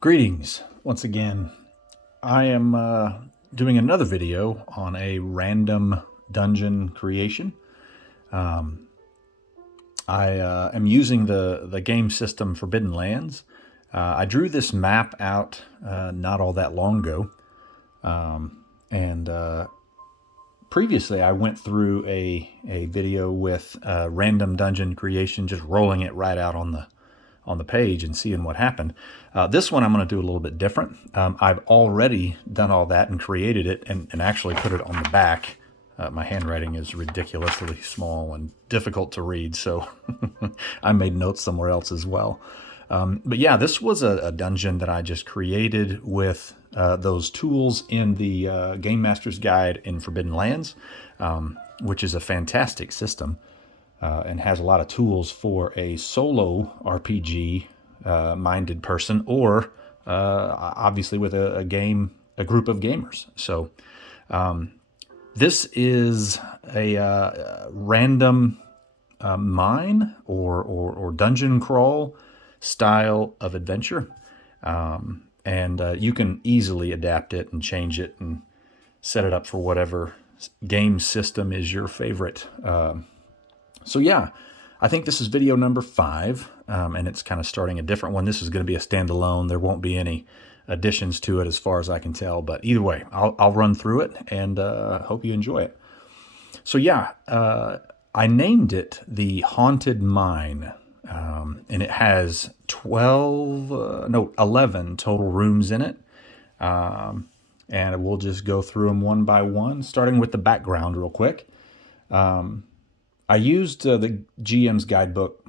Greetings once again. I am doing another video on a random dungeon creation. I am using the game system Forbidden Lands. I drew this map out not all that long ago, and previously I went through a video with random dungeon creation, just rolling it right out on the page and seeing what happened. This one I'm going to do a little bit different. I've already done all that and created it and actually put it on the back. My handwriting is ridiculously small and difficult to read, so I made notes somewhere else as well. But yeah, this was a dungeon that I just created with those tools in the Game Master's Guide in Forbidden Lands, which is a fantastic system. And has a lot of tools for a solo RPG minded person, or obviously with a group of gamers. So this is a random mine or dungeon crawl style of adventure, and you can easily adapt it and change it and set it up for whatever game system is your favorite. So yeah, I think this is video number 5, and it's kind of starting a different one. This is going to be a standalone. There won't be any additions to it as far as I can tell, but either way, I'll run through it and hope you enjoy it. So yeah, I named it the Haunted Mine, and it has 11 total rooms in it, and we'll just go through them one by one, starting with the background real quick. I used the GM's guidebook,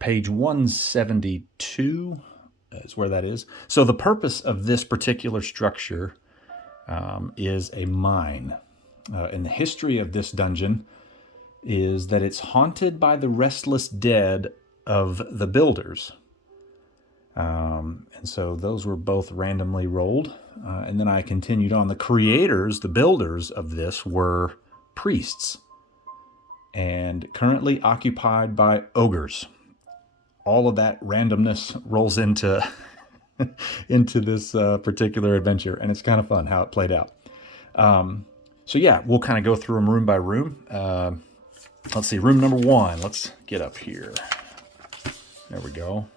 page 172 is where that is. So the purpose of this particular structure is a mine. And the history of this dungeon is that it's haunted by the restless dead of the builders. And so those were both randomly rolled. And then I continued on. The creators, the builders of this, were priests, and currently occupied by ogres. All of that randomness rolls into this particular adventure, and it's kind of fun how it played out. So yeah, we'll kind of go through them room by room. Let's see, room number 1. Let's get up here. There we go.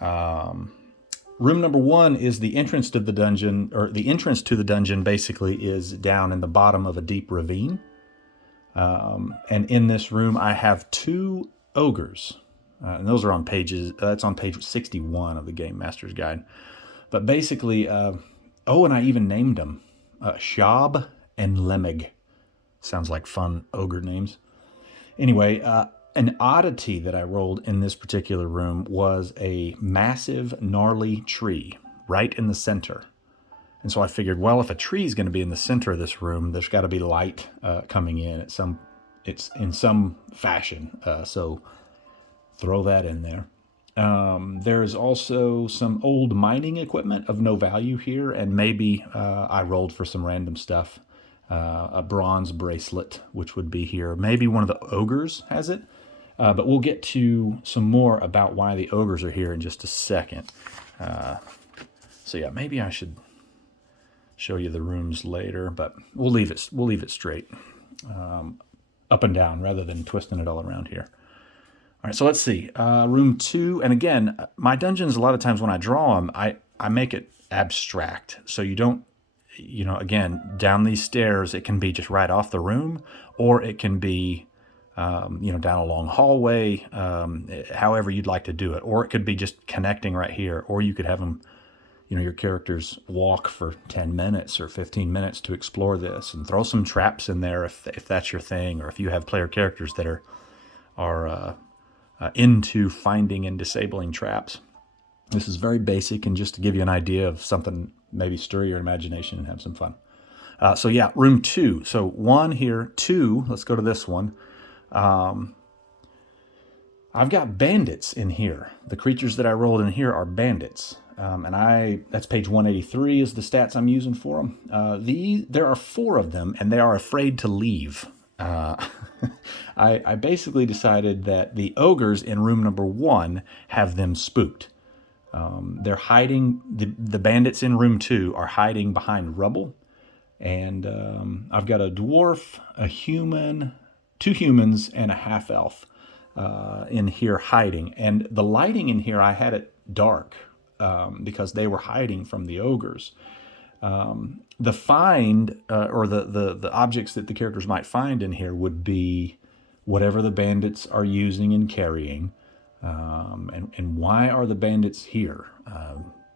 Room number 1 is the entrance to the dungeon, or the entrance to the dungeon basically is down in the bottom of a deep ravine. And in this room, I have 2 ogres, and those are on pages. That's on page 61 of the Game Master's Guide. But basically, and I even named them Shab and Lemig. Sounds like fun ogre names. Anyway, an oddity that I rolled in this particular room was a massive, gnarly tree right in the center. And so I figured, well, if a tree is going to be in the center of this room, there's got to be light coming in it's in some fashion. So throw that in there. There is also some old mining equipment of no value here, and maybe I rolled for some random stuff. A bronze bracelet, which would be here. Maybe one of the ogres has it, but we'll get to some more about why the ogres are here in just a second. So yeah, maybe I should show you the rooms later, but we'll leave it straight, up and down rather than twisting it all around here. All right, so let's see, room 2. And again, my dungeons, a lot of times when I draw them, I make it abstract, so you don't, again, down these stairs, it can be just right off the room, or it can be down a long hallway, however you'd like to do it, or it could be just connecting right here, or you could have them, your characters walk for 10 minutes or 15 minutes to explore this, and throw some traps in there if that's your thing, or if you have player characters that are into finding and disabling traps. This is very basic, and just to give you an idea of something, maybe stir your imagination and have some fun. So yeah, room 2. So 1 here, 2, let's go to this one. I've got bandits in here. The creatures that I rolled in here are bandits. And that's page 183 is the stats I'm using for them. There are 4 of them, and they are afraid to leave. I basically decided that the ogres in room number 1 have them spooked. They're hiding, the bandits in room 2 are hiding behind rubble. And I've got a dwarf, a human, 2 humans, and a half-elf in here hiding. And the lighting in here, I had it dark because they were hiding from the ogres. The find, or the objects that the characters might find in here would be whatever the bandits are using and carrying. And why are the bandits here?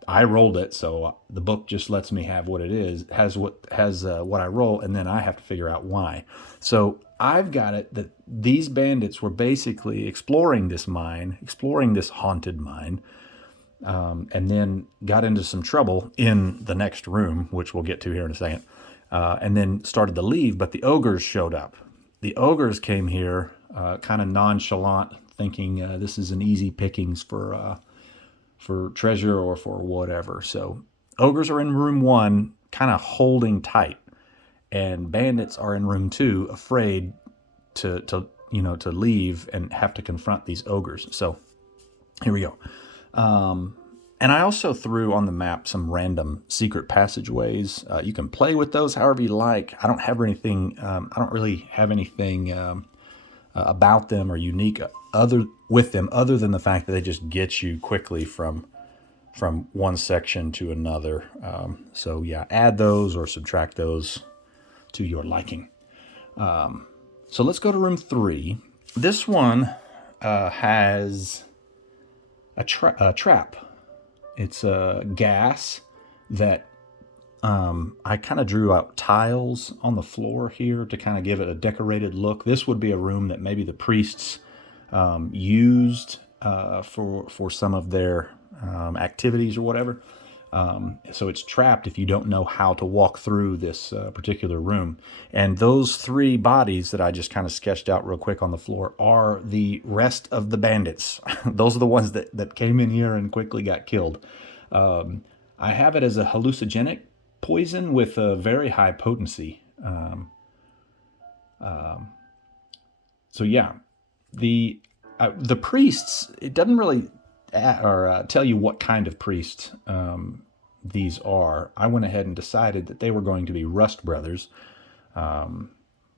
I rolled it, so the book just lets me have what it is, has what I roll, and then I have to figure out why. So I've got it that these bandits were basically exploring this mine, exploring this haunted mine, and then got into some trouble in the next room, which we'll get to here in a second, and then started to leave, but the ogres showed up. The ogres came here kind of nonchalant, thinking this is an easy pickings for treasure or for whatever. So ogres are in room 1, kind of holding tight, and bandits are in room 2, afraid to leave and have to confront these ogres. So here we go. And I also threw on the map some random secret passageways. You can play with those however you like. I don't have anything. I don't really have anything about them or unique other than the fact that they just get you quickly from one section to another. So yeah, add those or subtract those to your liking. So let's go to room 3. This one has a trap. It's a gas that I kind of drew out tiles on the floor here to kind of give it a decorated look. This would be a room that maybe the priests used for some of their activities or whatever. So it's trapped if you don't know how to walk through this particular room. And those 3 bodies that I just kind of sketched out real quick on the floor are the rest of the bandits. Those are the ones that came in here and quickly got killed. I have it as a hallucinogenic poison with a very high potency. So yeah, the priests, it doesn't really tell you what kind of priest these are. I went ahead and decided that they were going to be Rust Brothers.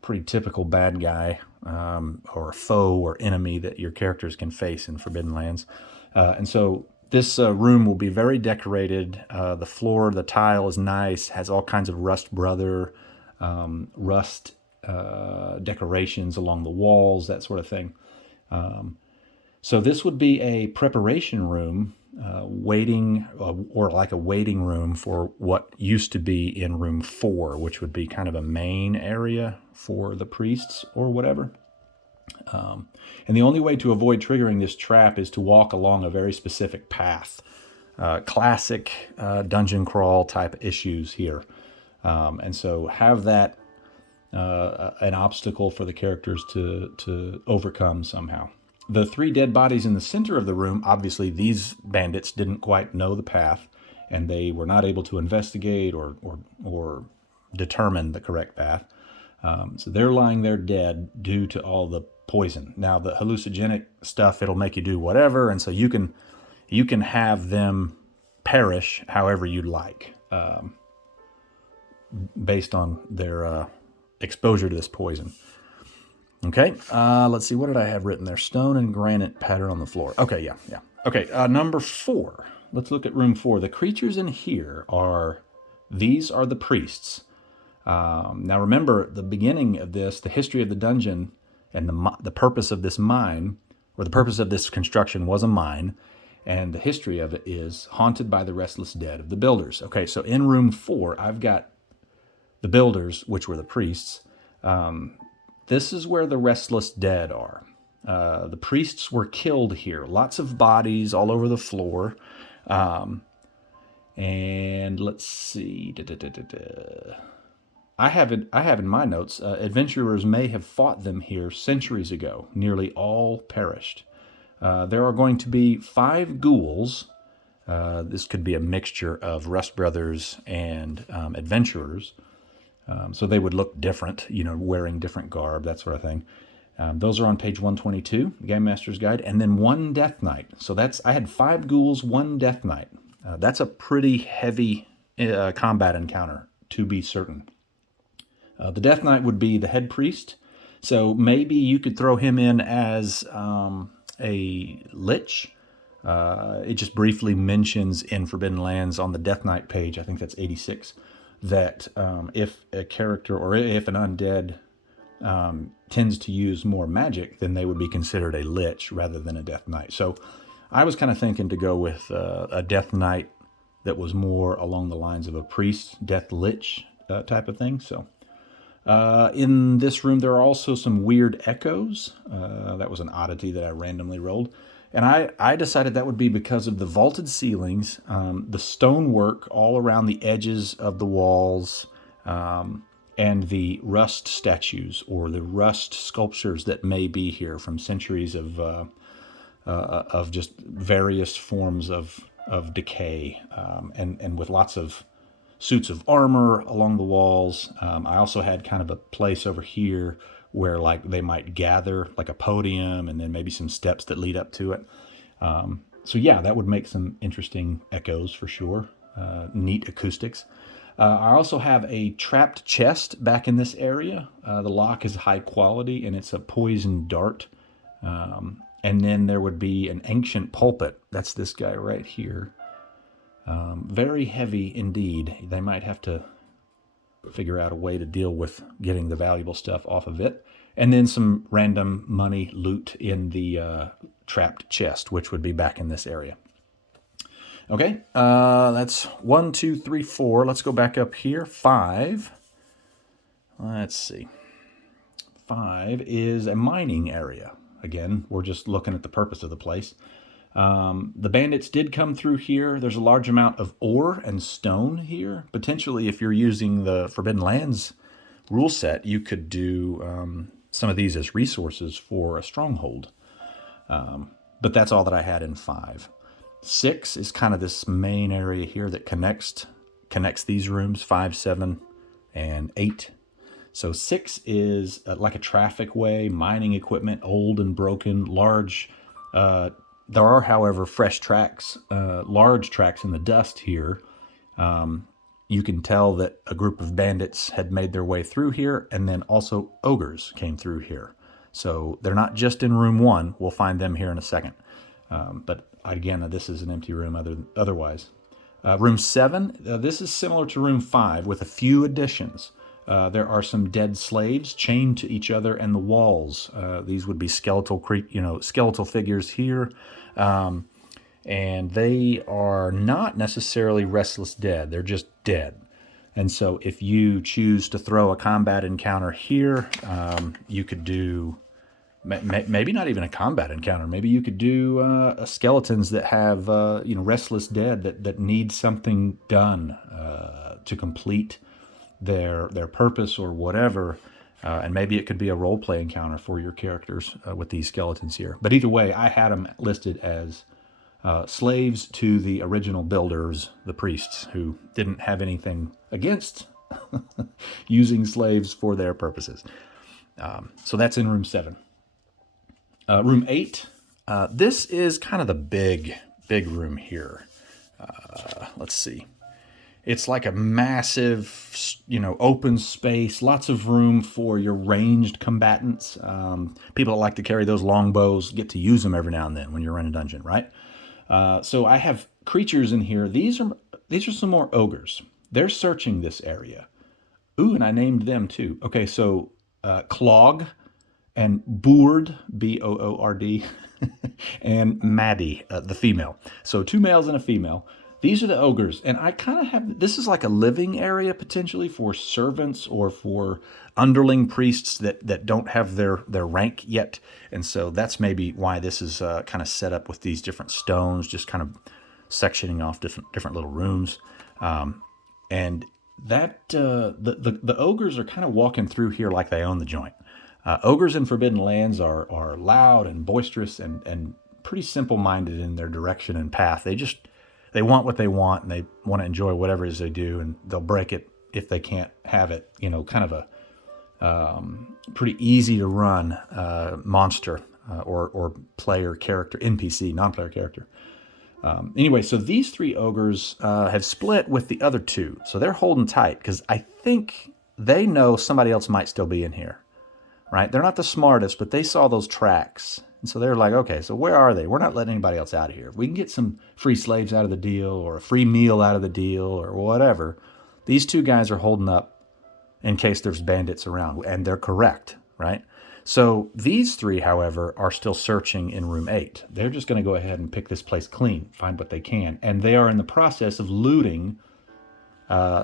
Pretty typical bad guy or foe or enemy that your characters can face in Forbidden Lands. And so this room will be very decorated. The floor, the tile is nice, has all kinds of Rust Brother, rust decorations along the walls, that sort of thing. So this would be a preparation room, waiting, or like a waiting room for what used to be in room 4, which would be kind of a main area for the priests or whatever. And the only way to avoid triggering this trap is to walk along a very specific path. Classic dungeon crawl type issues here. And so have that an obstacle for the characters to overcome somehow. The 3 dead bodies in the center of the room, obviously these bandits didn't quite know the path, and they were not able to investigate or determine the correct path. So they're lying there dead due to all the poison. Now the hallucinogenic stuff, it'll make you do whatever, and so you can have them perish however you'd like, based on their exposure to this poison. Okay, let's see, what did I have written there? Stone and granite pattern on the floor. Okay, yeah. Okay, number 4. Let's look at room 4. The creatures in here these are the priests. Now remember, the beginning of this, the history of the dungeon, and the purpose of this mine, or the purpose of this construction was a mine, and the history of it is haunted by the restless dead of the builders. Okay, so in room 4, I've got the builders, which were the priests. This is where the restless dead are. The priests were killed here. Lots of bodies all over the floor. And let's see. I have in my notes, adventurers may have fought them here centuries ago. Nearly all perished. There are going to be 5 ghouls. This could be a mixture of Rust Brothers and adventurers. So they would look different, wearing different garb, that sort of thing. Those are on page 122, the Game Master's Guide, and then 1 Death Knight. So I had 5 ghouls, 1 Death Knight. That's a pretty heavy combat encounter, to be certain. The Death Knight would be the head priest, so maybe you could throw him in as a lich. It just briefly mentions in Forbidden Lands on the Death Knight page, I think that's 86, that if a character or if an undead tends to use more magic, then they would be considered a lich rather than a Death Knight. So I was kind of thinking to go with a Death Knight that was more along the lines of a priest, Death Lich type of thing. So in this room, there are also some weird echoes. That was an oddity that I randomly rolled. And I decided that would be because of the vaulted ceilings, the stonework all around the edges of the walls, and the rust statues or the rust sculptures that may be here from centuries of just various forms of decay, and with lots of suits of armor along the walls. I also had kind of a place over here where like they might gather, like a podium, and then maybe some steps that lead up to it. So yeah, that would make some interesting echoes for sure. Neat acoustics. I also have a trapped chest back in this area. The lock is high quality and it's a poison dart. And then there would be an ancient pulpit. That's this guy right here. Very heavy indeed. They might have to figure out a way to deal with getting the valuable stuff off of it. And then some random money loot in the trapped chest, which would be back in this area. Okay, that's 1, 2, 3, 4. Let's go back up here. 5. Let's see. 5 is a mining area. Again, we're just looking at the purpose of the place. The bandits did come through here. There's a large amount of ore and stone here. Potentially, if you're using the Forbidden Lands rule set, you could do some of these as resources for a stronghold. But that's all that I had in 5. 6 is kind of this main area here that connects these rooms, 5, 7, and 8. So 6 is like a traffic way, mining equipment, old and broken, large. There are, however, fresh tracks, large tracks in the dust here. You can tell that a group of bandits had made their way through here, and then also ogres came through here. So they're not just in room 1. We'll find them here in a second. But again, this is an empty room otherwise. Room 7, this is similar to room 5 with a few additions. There are some dead slaves chained to each other and the walls. These would be skeletal figures here. And they are not necessarily restless dead. They're just dead. And so if you choose to throw a combat encounter here, you could do maybe not even a combat encounter. Maybe you could do skeletons that have restless dead that need something done to complete their purpose or whatever. And maybe it could be a role play encounter for your characters with these skeletons here. But either way, I had them listed as slaves to the original builders, the priests, who didn't have anything against using slaves for their purposes. So that's in room 7. Room 8, this is kind of the big room here. Let's see. It's like a massive, open space, lots of room for your ranged combatants. People that like to carry those longbows get to use them every now and then when you're in a dungeon, right? So I have creatures in here. These are some more ogres. They're searching this area. Ooh, and I named them too. Okay, so Clog and Boord, Boord, and Maddie, the female. So 2 males and a female. These are the ogres, and I kind of have, this is like a living area potentially for servants or for underling priests that don't have their rank yet. And so that's maybe why this is kind of set up with these different stones, just kind of sectioning off different little rooms. And that the ogres are kind of walking through here like they own the joint. Ogres in Forbidden Lands are loud and boisterous and pretty simple-minded in their direction and path. They want what they want, and they want to enjoy whatever it is they do, and they'll break it if they can't have it. Kind of Pretty easy to run monster or player character, NPC, non-player character. Anyway, so these 3 ogres have split with the other 2. So they're holding tight because I think they know somebody else might still be in here, right? They're not the smartest, but they saw those tracks. And so they're like, okay, so where are they? We're not letting anybody else out of here. We can get some free slaves out of the deal or a free meal out of the deal or whatever. These 2 guys are holding up in case there's bandits around, and they're correct, right? So these 3, however, are still searching in room 8. They're just going to go ahead and pick this place clean, find what they can. And they are in the process of looting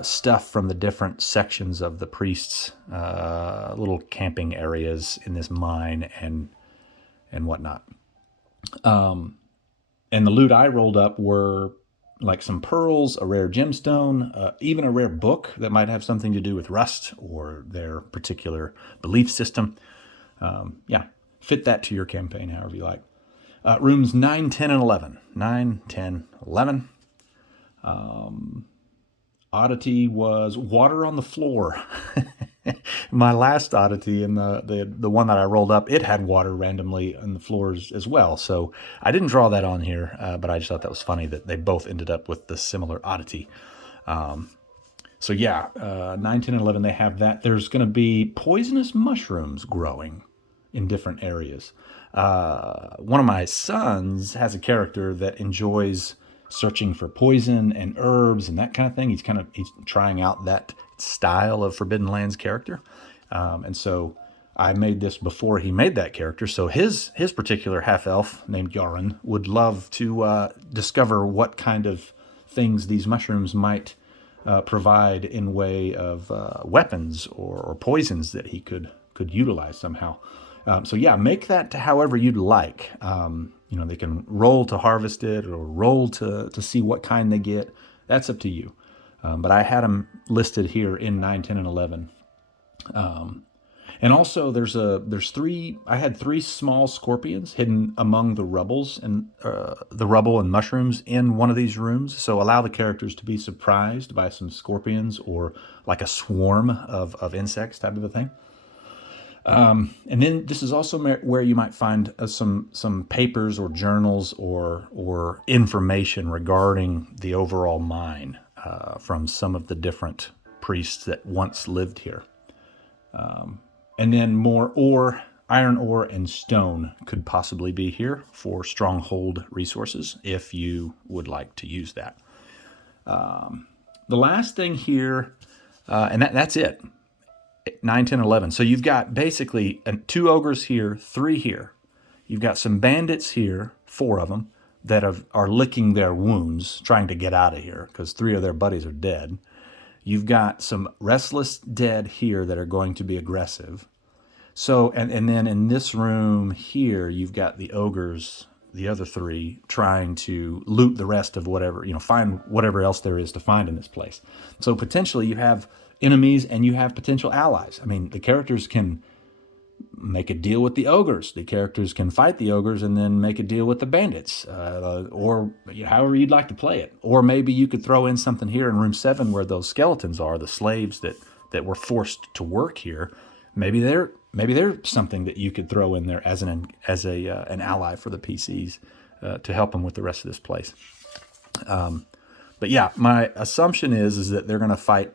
stuff from the different sections of the priest's little camping areas in this mine and whatnot. And the loot I rolled up were like some pearls, a rare gemstone, even a rare book that might have something to do with Rust or their particular belief system. Yeah, fit that to your campaign however you like. Rooms 9, 10, and 11. 9, 10, 11. Oddity was water on the floor. My last oddity in the one that I rolled up, it had water randomly on the floors as well. So I didn't draw that on here, but I just thought that was funny that they both ended up with the similar oddity. So yeah, 9, 10, and 11, they have that. There's going to be poisonous mushrooms growing in different areas. One of my sons has a character that enjoys searching for poison and herbs and that kind of thing. He's trying out that style of Forbidden Lands character. And so I made this before he made that character. So his particular half-elf named Yaron would love to discover what kind of things these mushrooms might provide in way of weapons or poisons that he could utilize somehow. So yeah, make that to however you'd like. They can roll to harvest it or roll to see what kind they get. That's up to you. But I had them listed here in 9, 10, and 11. And also I had 3 small scorpions hidden among the rubbles and the rubble and mushrooms in one of these rooms. So allow the characters to be surprised by some scorpions or like a swarm of insects type of a thing. And then this is also where you might find some papers or journals or information regarding the overall mine from some of the different priests that once lived here. And then more ore, iron ore, and stone could possibly be here for stronghold resources if you would like to use that. The last thing here, and that's it. 9, 10, 11. So you've got basically 2 ogres here, 3 here. You've got some bandits here, 4 of them, that are licking their wounds, trying to get out of here because 3 of their buddies are dead. You've got some restless dead here that are going to be aggressive. So, and then in this room here, you've got the ogres, the other 3, trying to loot the rest of whatever, find whatever else there is to find in this place. So potentially you have enemies and you have potential allies. I mean, the characters can make a deal with the ogres. The characters can fight the ogres and then make a deal with the bandits, or however you'd like to play it. Or maybe you could throw in something here in room 7 where those skeletons are, the slaves that were forced to work here. Maybe they're something that you could throw in there as an ally for the PCs to help them with the rest of this place. But yeah, my assumption is that they're going to fight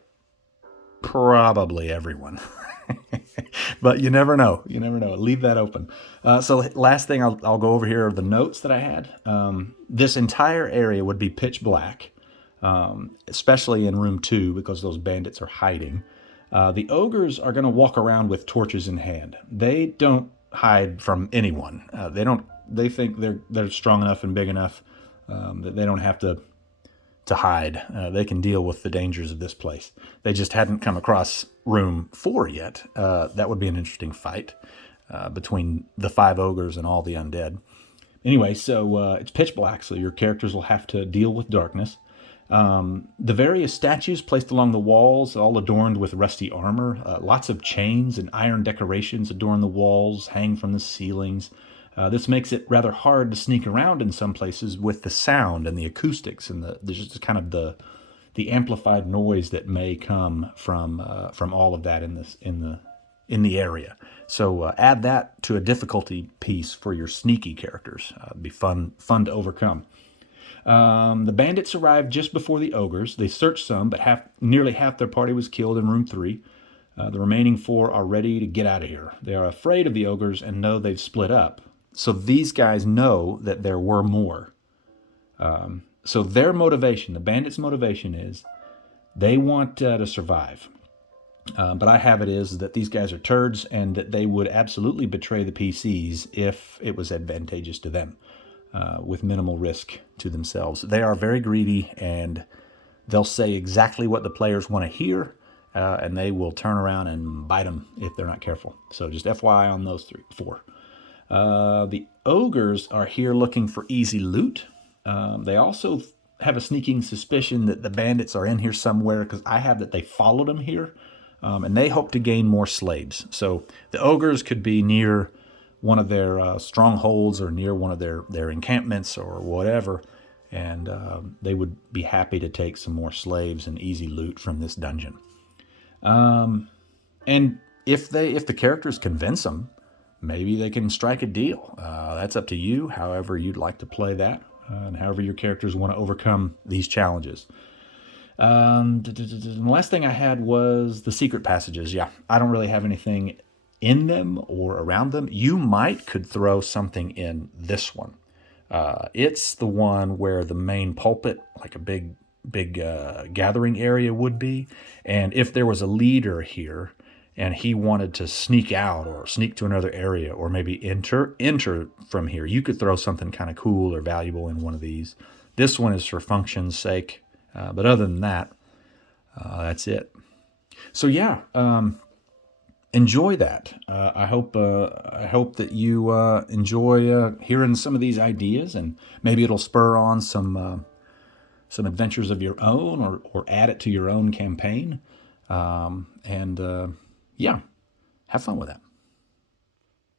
probably everyone. But you never know. Leave that open. So last thing I'll go over here are the notes that I had. This entire area would be pitch black, especially in room 2 because those bandits are hiding. The ogres are going to walk around with torches in hand. They don't hide from anyone. They think they're strong enough and big enough that they don't have to hide. They can deal with the dangers of this place. They just hadn't come across room 4 yet. That would be an interesting fight between the 5 ogres and all the undead. Anyway, so it's pitch black, so your characters will have to deal with darkness. The various statues placed along the walls, all adorned with rusty armor. Lots of chains and iron decorations adorn the walls, hang from the ceilings. This makes it rather hard to sneak around in some places with the sound and the acoustics and there's just kind of the amplified noise that may come from all of that in in the area. So add that to a difficulty piece for your sneaky characters. It'd be fun to overcome. The bandits arrived just before the ogres. They searched some, but nearly half their party was killed in room 3. The remaining 4 are ready to get out of here. They are afraid of the ogres and know they've split up. So these guys know that there were more. So their motivation, the bandits' motivation, is they want to survive. But I have it is that these guys are turds and that they would absolutely betray the PCs if it was advantageous to them, with minimal risk to themselves. They are very greedy, and they'll say exactly what the players want to hear, and they will turn around and bite them if they're not careful. So just FYI on those 4. The ogres are here looking for easy loot. They also have a sneaking suspicion that the bandits are in here somewhere, because I have that they followed them here. And they hope to gain more slaves. So the ogres could be near one of their strongholds or near one of their encampments or whatever, and they would be happy to take some more slaves and easy loot from this dungeon. And if the characters convince them, maybe they can strike a deal. That's up to you, however you'd like to play that, and however your characters want to overcome these challenges. The last thing I had was the secret passages. Yeah, I don't really have anything in them or around them. You could throw something in this one. It's the one where the main pulpit, like a big gathering area, would be. And if there was a leader here and he wanted to sneak out or sneak to another area or maybe enter from here, you could throw something kind of cool or valuable in one of these. This one is for function's sake. But other than that, that's it. So yeah, enjoy that. I hope that you enjoy hearing some of these ideas, and maybe it'll spur on some adventures of your own, or add it to your own campaign. Yeah, have fun with that.